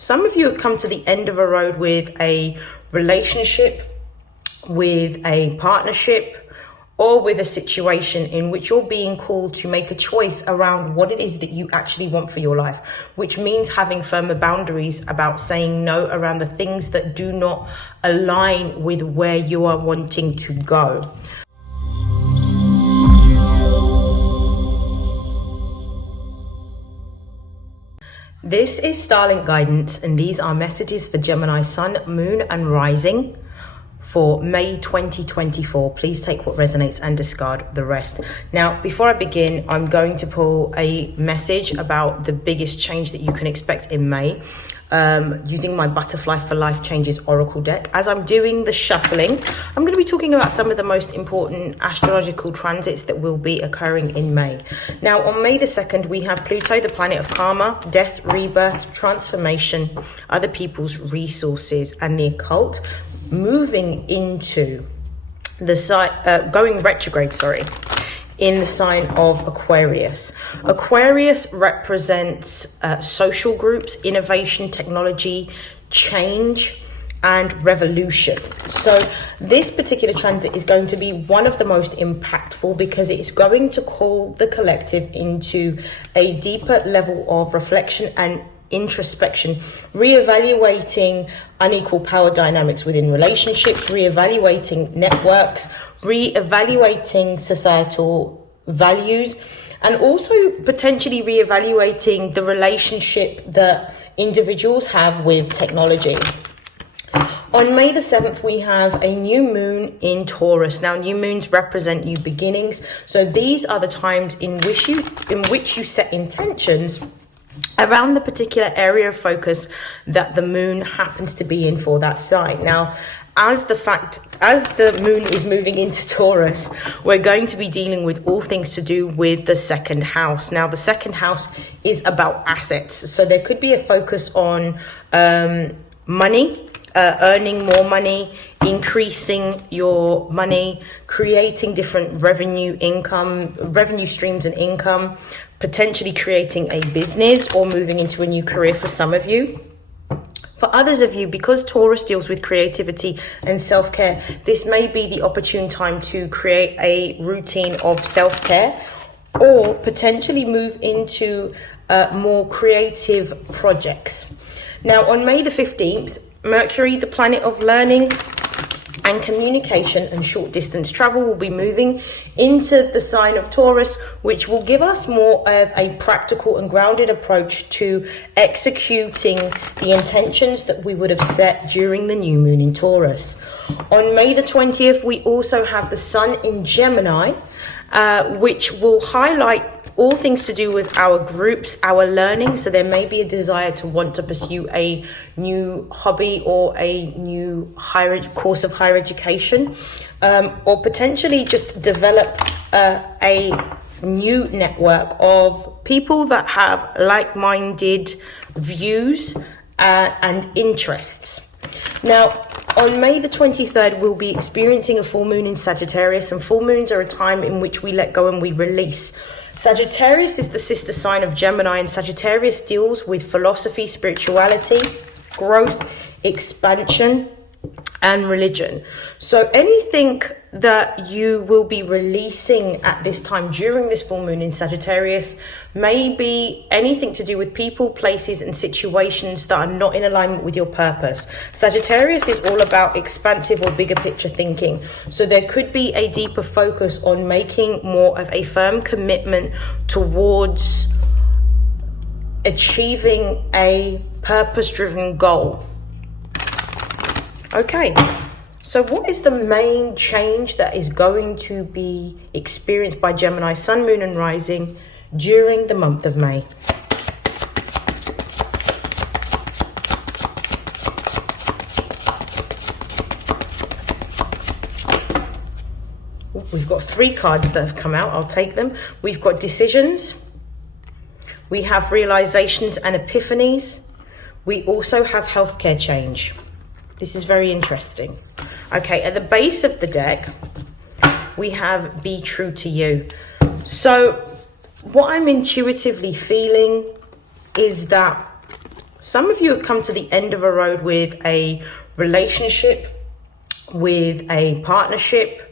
Some of you have come to the end of a road with a relationship, with a partnership, or with a situation in which you're being called to make a choice around what it is that you actually want for your life, which means having firmer boundaries about saying no around the things that do not align with where you are wanting to go. This is StarLink guidance, and these are messages for Gemini Sun, Moon, and Rising for May 2024. Please take what resonates and discard the rest. Now, before I begin, I'm going to pull a message about the biggest change that you can expect in May, using my Butterfly for Life Changes Oracle deck. As I'm doing the shuffling, I'm going to be talking about some of the most important astrological transits that will be occurring in May. Now, on May the 2nd, we have Pluto, the planet of karma, death, rebirth, transformation, other people's resources, and the occult, moving into the sign, going retrograde, in the sign of Aquarius. Aquarius represents social groups, innovation, technology, change, and revolution. So this particular transit is going to be one of the most impactful because it's going to call the collective into a deeper level of reflection and introspection, reevaluating unequal power dynamics within relationships, reevaluating networks, reevaluating societal values, and also potentially reevaluating the relationship that individuals have with technology. On May the 7th, we have a new moon in Taurus. Now, new moons represent new beginnings. So these are the times in which you set intentions around the particular area of focus that the moon happens to be in for that sign. Now, as the moon is moving into Taurus, we're going to be dealing with all things to do with the second house. Now, the second house is about assets. So there could be a focus on money, earning more money, increasing your money, creating different revenue streams and income, potentially creating a business or moving into a new career for some of you. For others of you, because Taurus deals with creativity and self-care, this may be the opportune time to create a routine of self-care or potentially move into more creative projects. Now, on May the 15th, Mercury, the planet of learning and communication and short distance travel, will be moving into the sign of Taurus, which will give us more of a practical and grounded approach to executing the intentions that we would have set during the new moon in Taurus. On May the 20th, we also have the sun in Gemini, which will highlight all things to do with our groups, our learning. So there may be a desire to want to pursue a new hobby or a new course of higher education, or potentially just develop a new network of people that have like-minded views and interests. Now, on May the 23rd, we'll be experiencing a full moon in Sagittarius, and full moons are a time in which we let go and we release. Sagittarius is the sister sign of Gemini, and Sagittarius deals with philosophy, spirituality, growth, expansion, and religion. So anything that you will be releasing at this time during this full moon in Sagittarius may be anything to do with people, places, and situations that are not in alignment with your purpose. Sagittarius is all about expansive or bigger picture thinking. So there could be a deeper focus on making more of a firm commitment towards achieving a purpose-driven goal. Okay, so what is the main change that is going to be experienced by Gemini Sun, Moon, and Rising during the month of May? We've got 3 cards that have come out. I'll take them. We've got decisions. We have realizations and epiphanies. We also have healthcare change. This is very interesting. Okay, at the base of the deck, we have be true to you. So what I'm intuitively feeling is that Some of you have come to the end of a road with a relationship, with a partnership,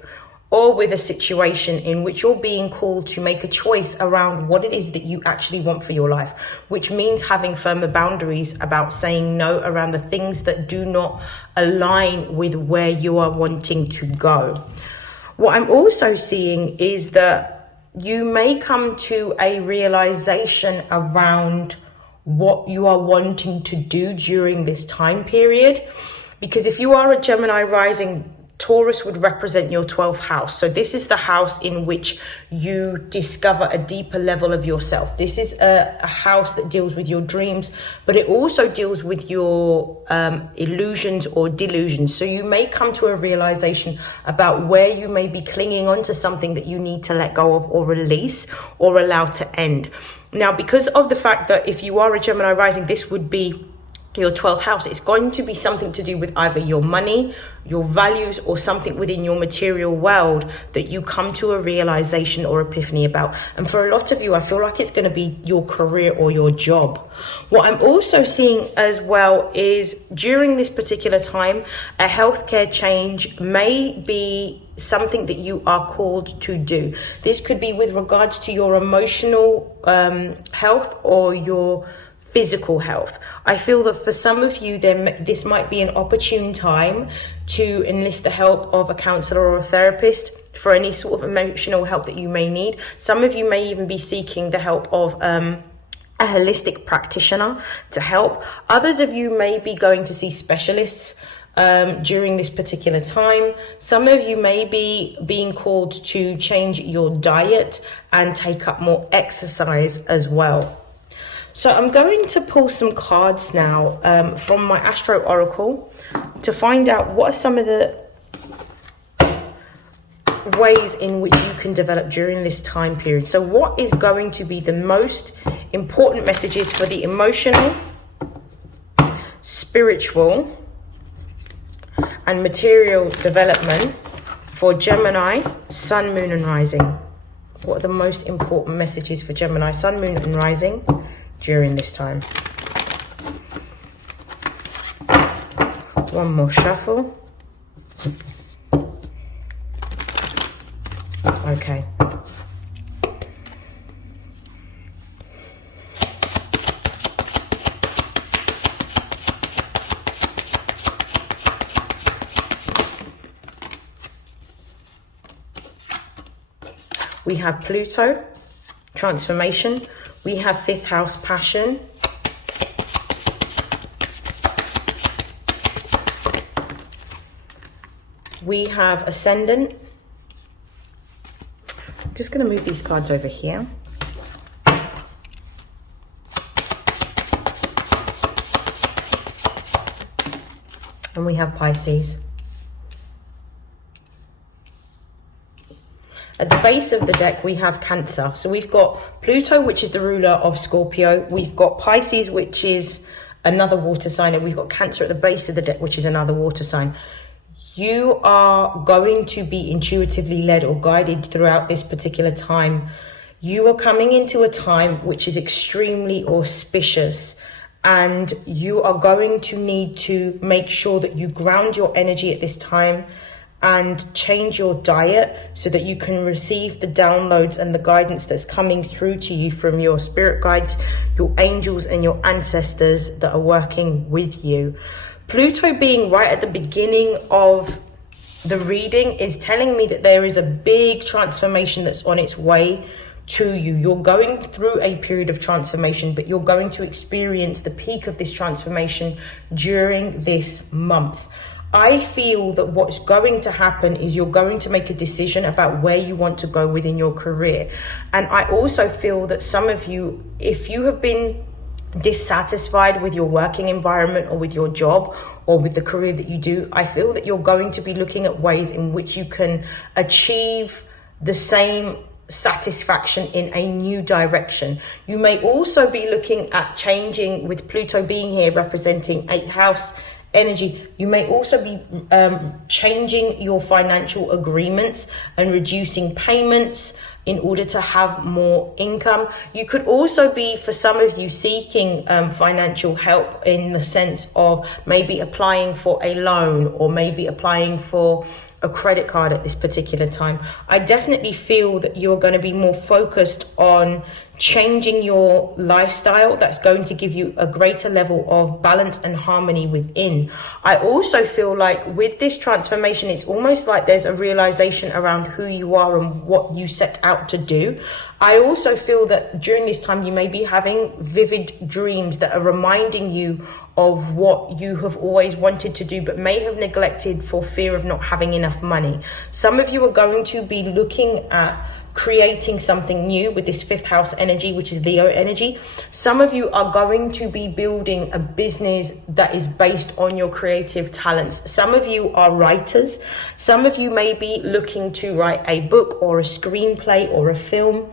or with a situation in which you're being called to make a choice around what it is that you actually want for your life, which means having firmer boundaries about saying no around the things that do not align with where you are wanting to go. What I'm also seeing is that you may come to a realization around what you are wanting to do during this time period. Because if you are a Gemini rising, Taurus would represent your 12th house. So this is the house in which you discover a deeper level of yourself. This is a house that deals with your dreams, but it also deals with your illusions or delusions. So you may come to a realization about where you may be clinging on to something that you need to let go of or release or allow to end. Now, because of the fact that if you are a Gemini rising, this would be your 12th house, it's going to be something to do with either your money, your values, or something within your material world that you come to a realization or epiphany about. And for a lot of you, I feel like it's going to be your career or your job. What I'm also seeing as well is during this particular time, a healthcare change may be something that you are called to do. This could be with regards to your emotional health or your physical health. I feel that for some of you, this might be an opportune time to enlist the help of a counselor or a therapist for any sort of emotional help that you may need. Some of you may even be seeking the help of a holistic practitioner to help. Others of you may be going to see specialists during this particular time. Some of you may be being called to change your diet and take up more exercise as well. So I'm going to pull some cards now from my Astro Oracle to find out what are some of the ways in which you can develop during this time period. So what is going to be the most important messages for the emotional, spiritual, and material development for Gemini, Sun, Moon, and Rising? What are the most important messages for Gemini, Sun, Moon, and Rising during this time? One more shuffle. Okay. We have Pluto, transformation. We have fifth house, passion. We have ascendant. I'm just going to move these cards over here. And we have Pisces. At the base of the deck, we have Cancer. So we've got Pluto, which is the ruler of Scorpio. We've got Pisces, which is another water sign. And we've got Cancer at the base of the deck, which is another water sign. You are going to be intuitively led or guided throughout this particular time. You are coming into a time which is extremely auspicious. And you are going to need to make sure that you ground your energy at this time and change your diet so that you can receive the downloads and the guidance that's coming through to you from your spirit guides, your angels, and your ancestors that are working with you. Pluto being right at the beginning of the reading is telling me that there is a big transformation that's on its way to you. You're going through a period of transformation, but you're going to experience the peak of this transformation during this month. I feel that what's going to happen is you're going to make a decision about where you want to go within your career. And I also feel that some of you, if you have been dissatisfied with your working environment or with your job or with the career that you do, I feel that you're going to be looking at ways in which you can achieve the same satisfaction in a new direction. You may also be looking at changing, with Pluto being here representing 8th house energy. You may also be changing your financial agreements and reducing payments in order to have more income. You could also be, for some of you, seeking financial help in the sense of maybe applying for a loan or maybe applying for a credit card at this particular time. I definitely feel that you're going to be more focused on changing your lifestyle. That's going to give you a greater level of balance and harmony within. I also feel like with this transformation, it's almost like there's a realization around who you are and what you set out to do. I also feel that during this time, you may be having vivid dreams that are reminding you of what you have always wanted to do, but may have neglected for fear of not having enough money. Some of you are going to be looking at creating something new with this fifth house energy, which is Leo energy. Some of you are going to be building a business that is based on your creative talents. Some of you are writers. Some of you may be looking to write a book or a screenplay or a film.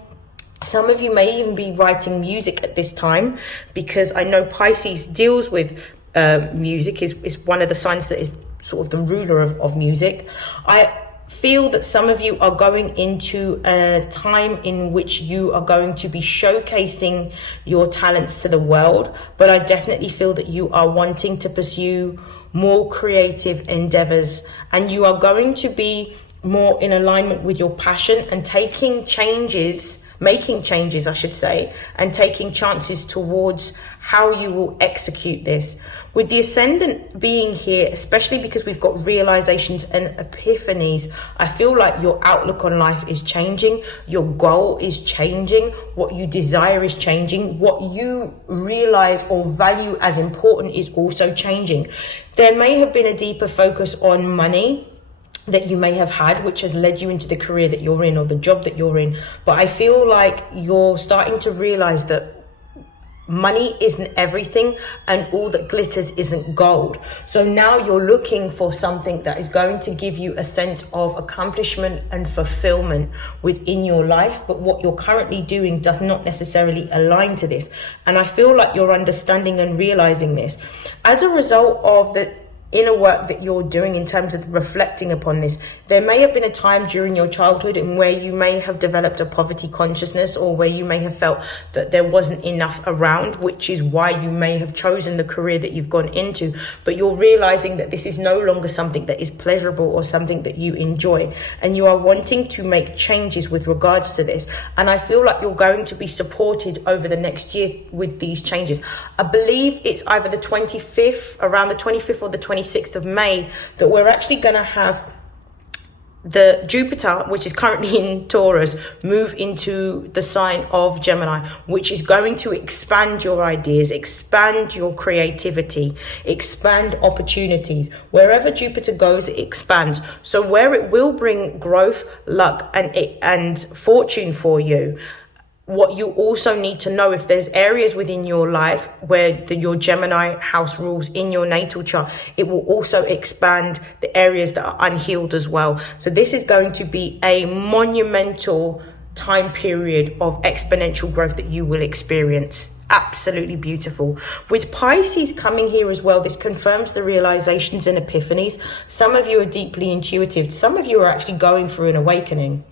Some of you may even be writing music at this time, because I know Pisces deals with music, is one of the signs that is sort of the ruler of music. I feel that some of you are going into a time in which you are going to be showcasing your talents to the world, but I definitely feel that you are wanting to pursue more creative endeavors, and you are going to be more in alignment with your passion and making changes, I should say, and taking chances towards how you will execute this. With the ascendant being here, especially because we've got realizations and epiphanies, I feel like your outlook on life is changing, your goal is changing, what you desire is changing, what you realize or value as important is also changing. There may have been a deeper focus on money that you may have had, which has led you into the career that you're in or the job that you're in. But I feel like you're starting to realize that money isn't everything and all that glitters isn't gold. So now you're looking for something that is going to give you a sense of accomplishment and fulfillment within your life. But what you're currently doing does not necessarily align to this. And I feel like you're understanding and realizing this. As a result of the inner work that you're doing in terms of reflecting upon this, there may have been a time during your childhood in where you may have developed a poverty consciousness, or where you may have felt that there wasn't enough around, which is why you may have chosen the career that you've gone into. But you're realizing that this is no longer something that is pleasurable or something that you enjoy, and you are wanting to make changes with regards to this. And I feel like you're going to be supported over the next year with these changes. I believe it's either the 25th, around the 25th or the 26th of May, that we're actually going to have the Jupiter, which is currently in Taurus, move into the sign of Gemini, which is going to expand your ideas, expand your creativity, expand opportunities. Wherever Jupiter goes, it expands. So where it will bring growth, luck, and fortune for you, what you also need to know, if there's areas within your life where your Gemini house rules in your natal chart, it will also expand the areas that are unhealed as well. So this is going to be a monumental time period of exponential growth that you will experience. Absolutely beautiful. With Pisces coming here as well, this confirms the realizations and epiphanies. Some of you are deeply intuitive. Some of you are actually going through an awakening.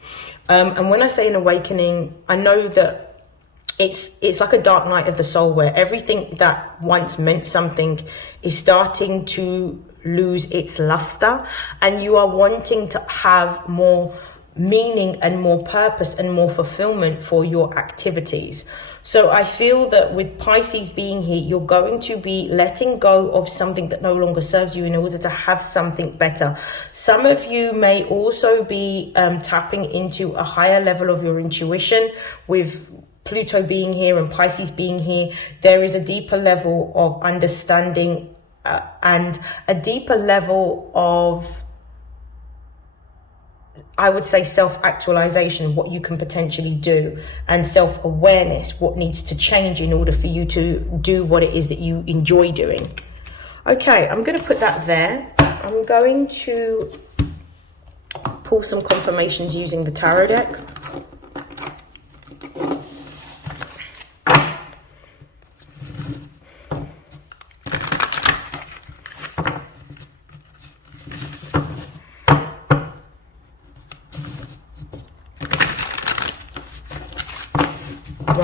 And when I say an awakening, I know that it's like a dark night of the soul, where everything that once meant something is starting to lose its luster, and you are wanting to have more meaning and more purpose and more fulfillment for your activities. So I feel that with Pisces being here, you're going to be letting go of something that no longer serves you in order to have something better. Some of you may also be tapping into a higher level of your intuition. With Pluto being here and Pisces being here, there is a deeper level of understanding and a deeper level of, I would say, self-actualization, what you can potentially do, and self-awareness, what needs to change in order for you to do what it is that you enjoy doing. Okay, I'm going to put that there. I'm going to pull some confirmations using the tarot deck.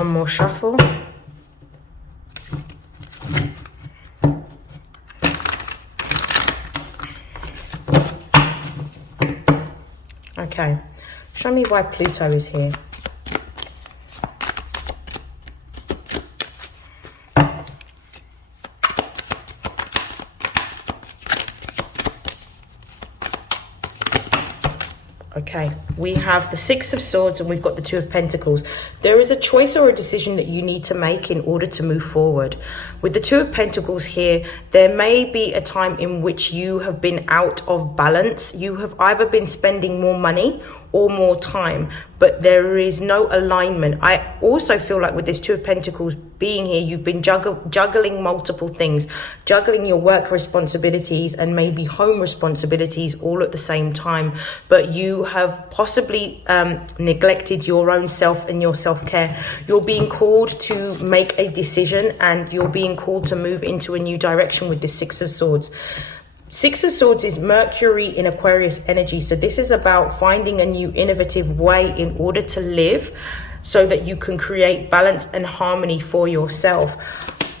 one more shuffle. Okay, show me why Pluto is here. Okay, we have the Six of Swords and we've got the Two of Pentacles. There is a choice or a decision that you need to make in order to move forward. With the Two of Pentacles here, there may be a time in which you have been out of balance. You have either been spending more money or more time, but there is no alignment. I also feel like with this Two of Pentacles being here, you've been juggling multiple things, juggling your work responsibilities and maybe home responsibilities all at the same time, but you have possibly neglected your own self and your self-care. You're being called to make a decision and you're being called to move into a new direction with the Six of Swords. Six of Swords is Mercury in Aquarius energy. So this is about finding a new innovative way in order to live so that you can create balance and harmony for yourself.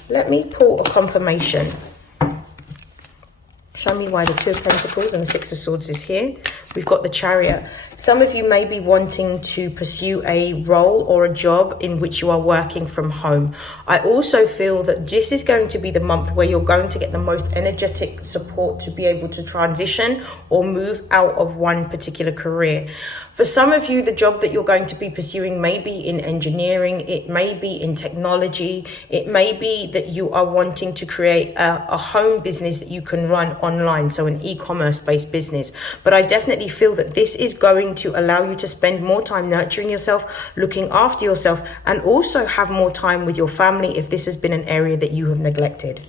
Let me pull a confirmation. Show me why the Two of Pentacles and the Six of Swords is here. We've got the Chariot. Some of you may be wanting to pursue a role or a job in which you are working from home. I also feel that this is going to be the month where you're going to get the most energetic support to be able to transition or move out of one particular career. For some of you, the job that you're going to be pursuing may be in engineering, it may be in technology, it may be that you are wanting to create a home business that you can run online, so an e-commerce based business. But I definitely feel that this is going to allow you to spend more time nurturing yourself, looking after yourself, and also have more time with your family if this has been an area that you have neglected.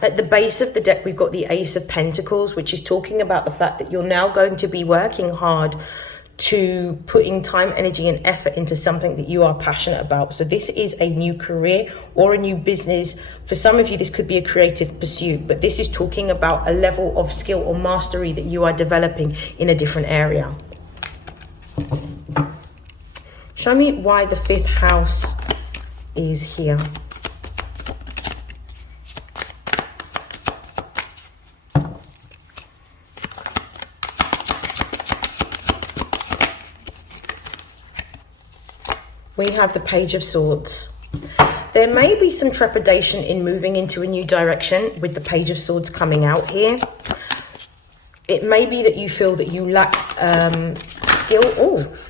At the base of the deck, we've got the Ace of Pentacles, which is talking about the fact that you're now going to be working hard to putting time, energy and effort into something that you are passionate about. So this is a new career or a new business. For some of you, this could be a creative pursuit, but this is talking about a level of skill or mastery that you are developing in a different area. Show me why the fifth house is here. We have the Page of Swords. There may be some trepidation in moving into a new direction with the Page of Swords coming out here. It may be that you feel that you lack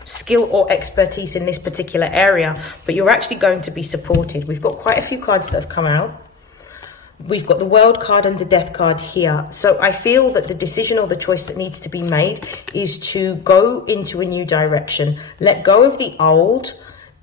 skill or expertise in this particular area, but you're actually going to be supported. We've got quite a few cards that have come out. We've got the World card and the Death card here. So I feel that the decision or the choice that needs to be made is to go into a new direction. Let go of the old.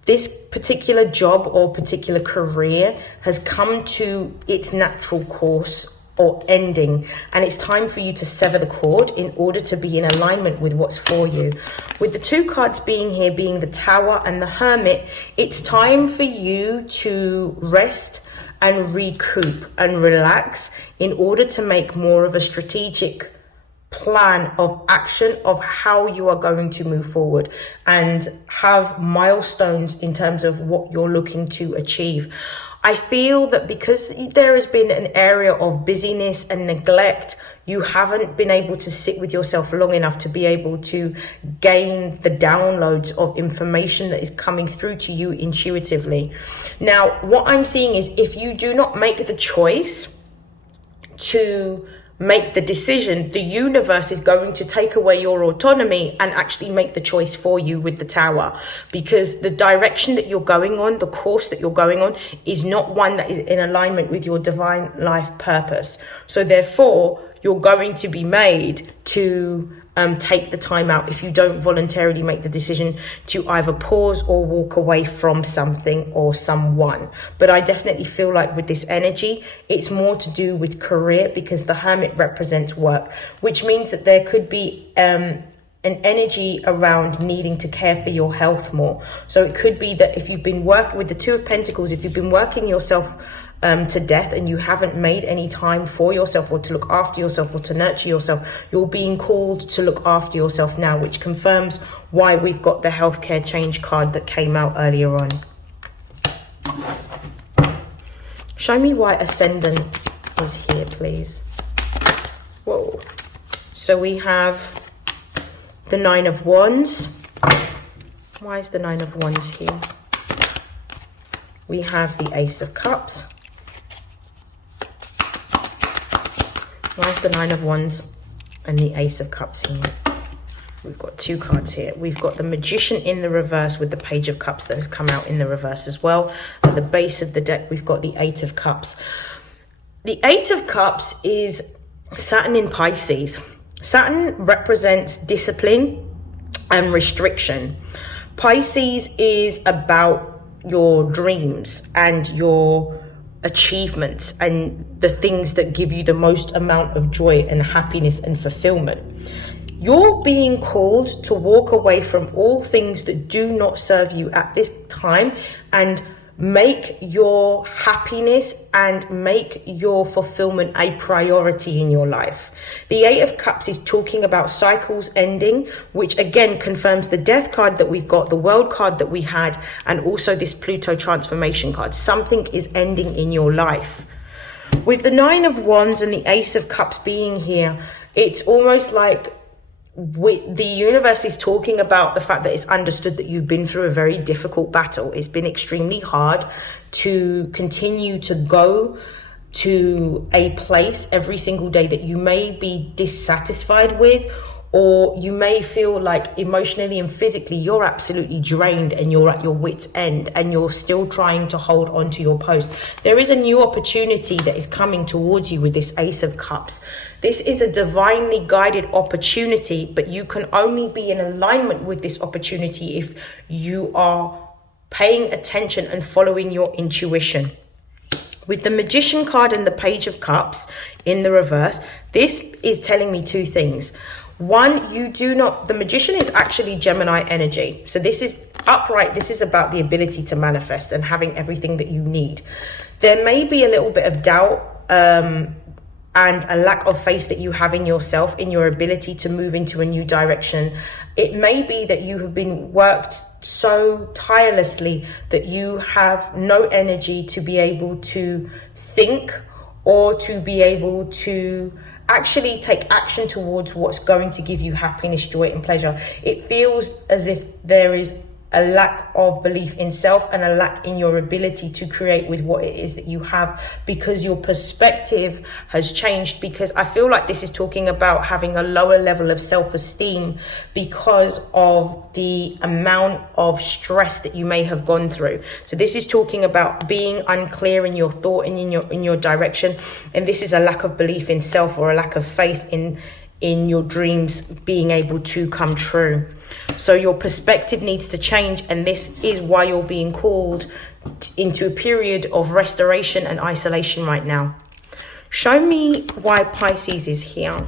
This particular job or particular career has come to its natural course or ending, and it's time for you to sever the cord in order to be in alignment with what's for you. With the two cards being here, being the Tower and the Hermit, it's time for you to rest and recoup and relax in order to make more of a strategic plan of action of how you are going to move forward and have milestones in terms of what you're looking to achieve. I feel that because there has been an area of busyness and neglect, you haven't been able to sit with yourself long enough to be able to gain the downloads of information that is coming through to you intuitively. Now, what I'm seeing is if you do not make the choice to make the decision, the universe is going to take away your autonomy and actually make the choice for you with the Tower, because the direction that you're going on, the course that you're going on, is not one that is in alignment with your divine life purpose. So therefore, you're going to be made to take the time out if you don't voluntarily make the decision to either pause or walk away from something or someone. But I definitely feel like with this energy, it's more to do with career, because the Hermit represents work, which means that there could be an energy around needing to care for your health more. So it could be that if you've been working with the Two of Pentacles, if you've been working yourself to death, and you haven't made any time for yourself or to look after yourself or to nurture yourself, you're being called to look after yourself now, which confirms why we've got the healthcare change card that came out earlier on. Show me why ascendant is here, please. Whoa. So we have the Nine of Wands. Why is the Nine of Wands here? We have the Ace of Cups. Why is the Nine of Wands and the Ace of Cups here? We've got two cards here. We've got the Magician in the reverse with the Page of Cups that has come out in the reverse as well. At the base of the deck, we've got the Eight of Cups. The Eight of Cups is Saturn in Pisces. Saturn represents discipline and restriction. Pisces is about your dreams and your achievements and the things that give you the most amount of joy and happiness and fulfillment. You're being called to walk away from all things that do not serve you at this time and make your happiness and make your fulfillment a priority in your life. The Eight of Cups is talking about cycles ending, which again confirms the Death card that we've got, the World card that we had, and also this Pluto transformation card. Something is ending in your life. With the Nine of Wands and the Ace of Cups being here, it's almost like the universe is talking about the fact that it's understood that you've been through a very difficult battle. It's been extremely hard to continue to go to a place every single day that you may be dissatisfied with, or you may feel like emotionally and physically you're absolutely drained and you're at your wit's end and you're still trying to hold on to your post. There is a new opportunity that is coming towards you with this Ace of Cups. This is a divinely guided opportunity, but you can only be in alignment with this opportunity if you are paying attention and following your intuition. With the Magician card and the Page of Cups in the reverse, this is telling me two things. One, the Magician is actually Gemini energy. So this is upright. This is about the ability to manifest and having everything that you need. There may be a little bit of doubt and a lack of faith that you have in yourself, in your ability to move into a new direction. It may be that you have been worked so tirelessly that you have no energy to be able to think or to be able to actually take action towards what's going to give you happiness, joy, and pleasure. It feels as if there is a lack of belief in self and a lack in your ability to create with what it is that you have, because your perspective has changed. Because I feel like this is talking about having a lower level of self-esteem because of the amount of stress that you may have gone through. So this is talking about being unclear in your thought and in your direction, and this is a lack of belief in self or a lack of faith in your dreams being able to come true. So your perspective needs to change, and this is why you're being called into a period of restoration and isolation right now. Show me why Pisces is here.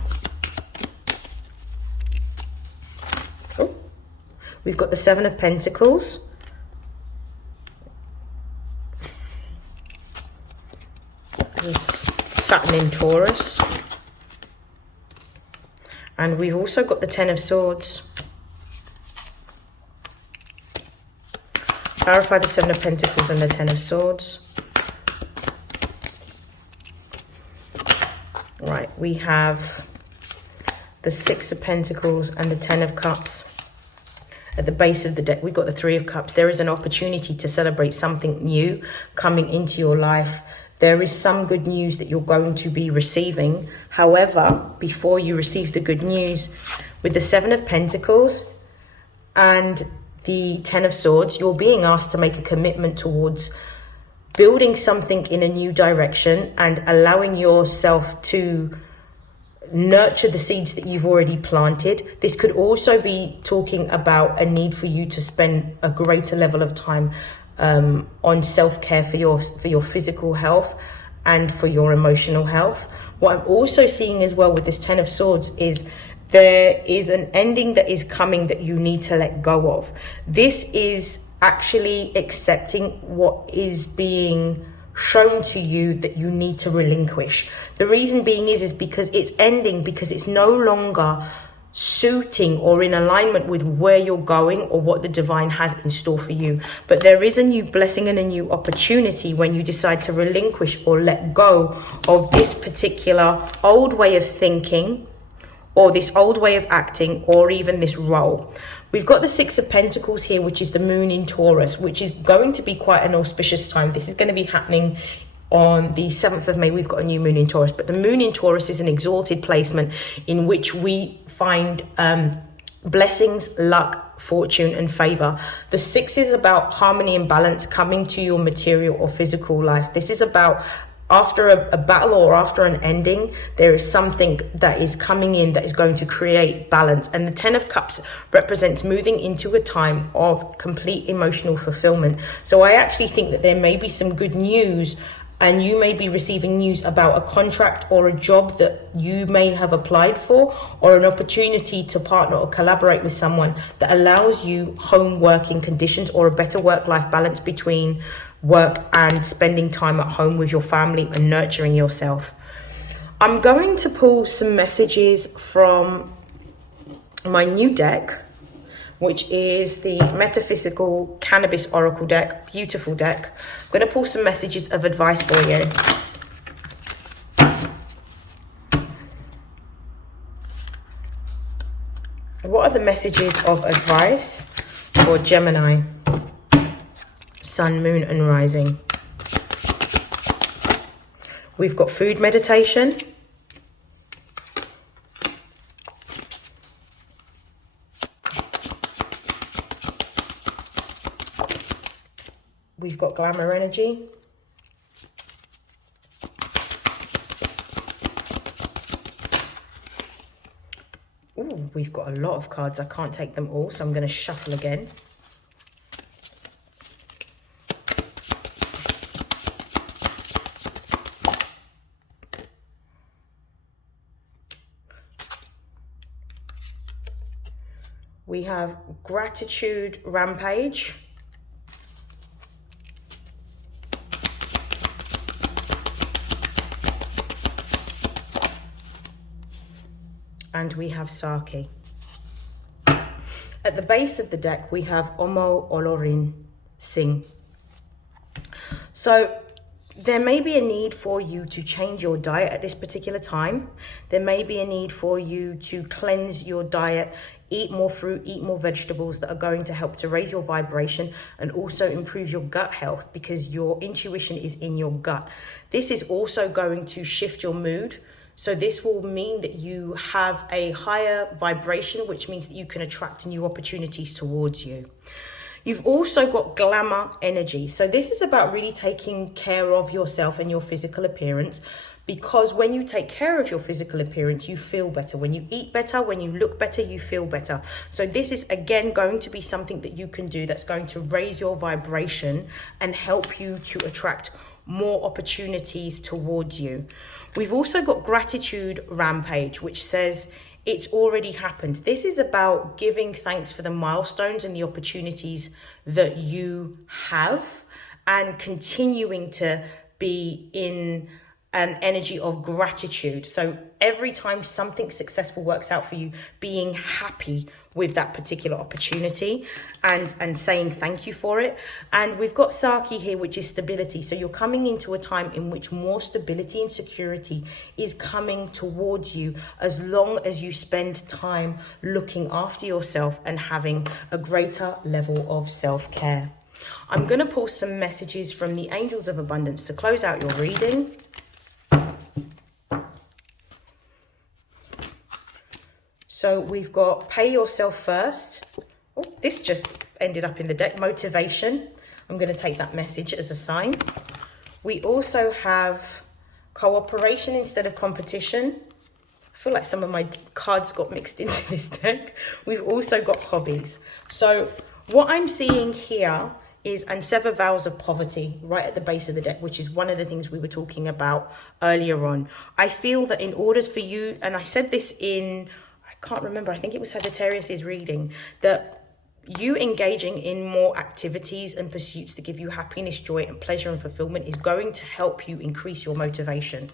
Oh, we've got the Seven of Pentacles. This is Saturn in Taurus. And we've also got the Ten of Swords. Clarify the Seven of Pentacles and the Ten of Swords. Right, we have the Six of Pentacles and the Ten of Cups. At the base of the deck, we've got the Three of Cups. There is an opportunity to celebrate something new coming into your life. There is some good news that you're going to be receiving. However, before you receive the good news, with the Seven of Pentacles and the Ten of Swords, you're being asked to make a commitment towards building something in a new direction and allowing yourself to nurture the seeds that you've already planted. This could also be talking about a need for you to spend a greater level of time on self-care for your physical health and for your emotional health. What I'm also seeing as well with this Ten of Swords is there is an ending that is coming that you need to let go of. This is actually accepting what is being shown to you that you need to relinquish. The reason being is because it's ending, because it's no longer suiting or in alignment with where you're going or what the divine has in store for you. But there is a new blessing and a new opportunity when you decide to relinquish or let go of this particular old way of thinking, or this old way of acting, or even this role. We've got the Six of Pentacles here, which is the moon in Taurus, which is going to be quite an auspicious time. This is going to be happening on the 7th of May. We've got a new moon in Taurus, but the moon in Taurus is an exalted placement in which we find blessings, luck, fortune, and favor. The 6 is about harmony and balance coming to your material or physical life. This is about after a battle or after an ending, there is something that is coming in that is going to create balance. And the 10 of Cups represents moving into a time of complete emotional fulfillment. So I actually think that there may be some good news, and you may be receiving news about a contract or a job that you may have applied for, or an opportunity to partner or collaborate with someone that allows you home working conditions or a better work-life balance between work and spending time at home with your family and nurturing yourself. I'm going to pull some messages from my new deck, which is the Metaphysical Cannabis Oracle deck. Beautiful deck. I'm going to pull some messages of advice for you. What are the messages of advice for Gemini, Sun, Moon, and Rising? We've got food meditation. We've got glamour energy. Ooh, we've got a lot of cards. I can't take them all, so I'm going to shuffle again. We have gratitude rampage. And we have Saki. At the base of the deck, we have Omo Olorin Singh. So there may be a need for you to change your diet at this particular time. There may be a need for you to cleanse your diet, eat more fruit, eat more vegetables that are going to help to raise your vibration and also improve your gut health, because your intuition is in your gut. This is also going to shift your mood. So this will mean that you have a higher vibration, which means that you can attract new opportunities towards you. You've also got glamour energy. So this is about really taking care of yourself and your physical appearance, because when you take care of your physical appearance, you feel better. When you eat better, when you look better, you feel better. So this is, again, going to be something that you can do that's going to raise your vibration and help you to attract more opportunities towards you. We've also got gratitude rampage, which says it's already happened. This is about giving thanks for the milestones and the opportunities that you have, and continuing to be in an energy of gratitude. So every time something successful works out for you, being happy with that particular opportunity and saying thank you for it. And we've got Saki here, which is stability. So you're coming into a time in which more stability and security is coming towards you, as long as you spend time looking after yourself and having a greater level of self-care. I'm going to pull some messages from the Angels of Abundance to close out your reading. So we've got pay yourself first. Oh, this just ended up in the deck. Motivation. I'm going to take that message as a sign. We also have cooperation instead of competition. I feel like some of my cards got mixed into this deck. We've also got hobbies. So what I'm seeing here is and sever vows of poverty right at the base of the deck, which is one of the things we were talking about earlier on. I feel that in order for you, and I said this in, I can't remember, I think it was Sagittarius's reading, that you engaging in more activities and pursuits that give you happiness, joy, and pleasure and fulfillment is going to help you increase your motivation.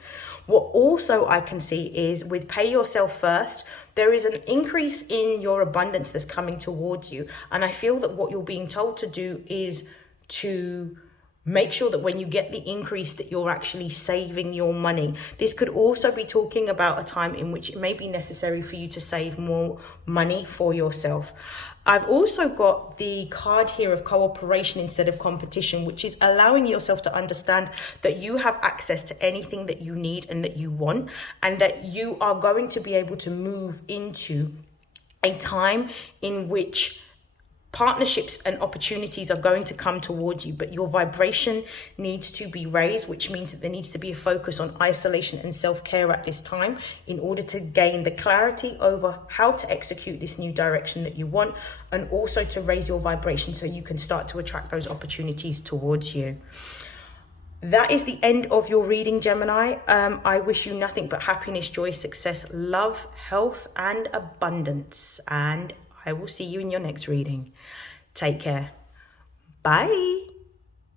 What also I can see is with Pay Yourself First, there is an increase in your abundance that's coming towards you. And I feel that what you're being told to do is to make sure that when you get the increase that you're actually saving your money. This could also be talking about a time in which it may be necessary for you to save more money for yourself. I've also got the card here of cooperation instead of competition, which is allowing yourself to understand that you have access to anything that you need and that you want, and that you are going to be able to move into a time in which partnerships and opportunities are going to come towards you, but your vibration needs to be raised, which means that there needs to be a focus on isolation and self-care at this time in order to gain the clarity over how to execute this new direction that you want, and also to raise your vibration so you can start to attract those opportunities towards you. That is the end of your reading, Gemini. I wish you nothing but happiness, joy, success, love, health, and abundance. And I will see you in your next reading. Take care. Bye.